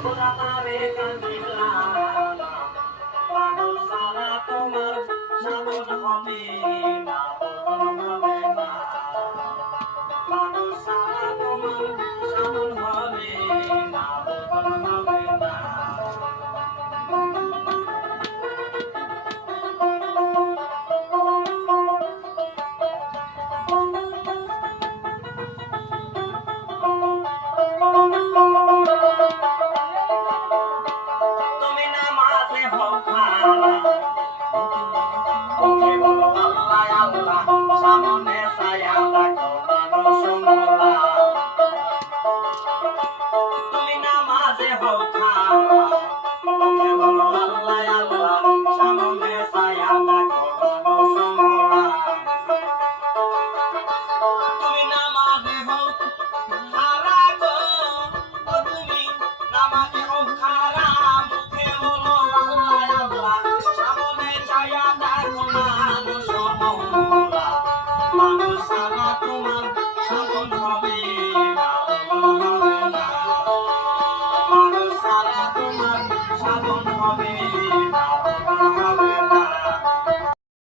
খোদা তারে কান্দিলাম মানুষ সারা তোমার সাধন হবে না বদন হবে না মানুষ সারা তোমার সাধন হবে না বদন হবে না তুমি নামাজে হও খাড়া ওকে বলো আল্লাহ আল্লাহ সামনে ছায়া দেখো মানুষ মোরা তুমি নামাজে হও খাড়া ওকে বলো আল্লাহ আল্লাহ সামনে ছায়া দেখো মানুষ মোরা তুমি নামাজে হও খাড়া গো ও তুমি নামাজে হও খাড়া মুখে বলো আল্লাহ আল্লাহ সামনে ছায়া দেখো মানুষ মোরা মানুষ সারা তোমার সাধন হবে না বদন হবে না মানুষ সারা তোমার সাধন হবে না